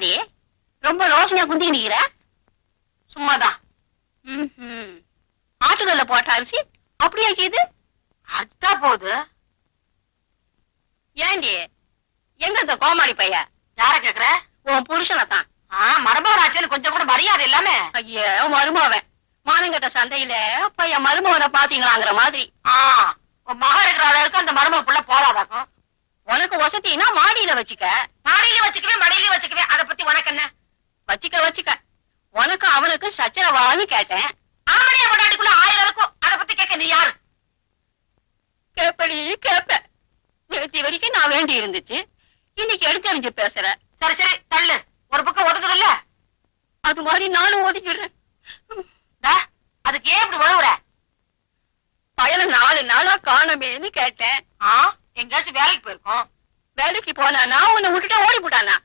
என்னடி? ரொம்ப ரோஷனையா குந்தி நிக்கிற சும்மாதான். ஆட்டுக்கல்ல போட்ட அரிசி அப்படியே ஆக்கியது அத்தா போகுது. ஏண்டி? எங்க இந்த கோமாளி பைய? யார கேக்குற? உன் புருஷனை தான். ஆ மரபவராச்சேன்னு கொஞ்சம் கூட மரியாதை இல்லாம. ஐயோ மருமவன் மானங்கட்ட சந்தையில பையன் மருமவனை பாத்தீங்களாங்கிற மாதிரி. ஆ உன் மகன் இருக்கிற அளவுக்கு அந்த மருமக புள்ள போறாதாக்கும் உனக்கு வசதினா மாடியில வச்சுக்க. மாடியில வச்சுக்கவே மடியில வச்சுக்கவே அத பத்தி உனக்கு என்ன வச்சுக்க வச்சுக்க. உனக்கு அவனுக்கு சச்சரவான்னு கேட்டேன். ஆமடியா பொண்டாட்டிக்குள்ள ஆயிரம் இருக்கும். அத பத்தி கேட்க நீ யாரு? கேப்படி கேப்ப. நேற்று வரைக்கும் நான் வேண்டி இருந்துச்சு. இன்னைக்கு எடுத்தறிஞ்சு பேசுற. சரி சரி தள்ளு. ஒரு பக்கம் ஒதுக்குது இல்ல? அது மாதிரி நானும் ஒதுக்கிடுறேன். அதுக்கு ஏன் இப்படி உழவுற பயல நாலு நாளா காணமேன்னு கேட்டேன். ஆ எங்கேயாச்சும் வேலைக்கு போயிருக்கோம். வேலைக்கு போனானா உன்னை விட்டுட்டா ஓடி போட்டானா?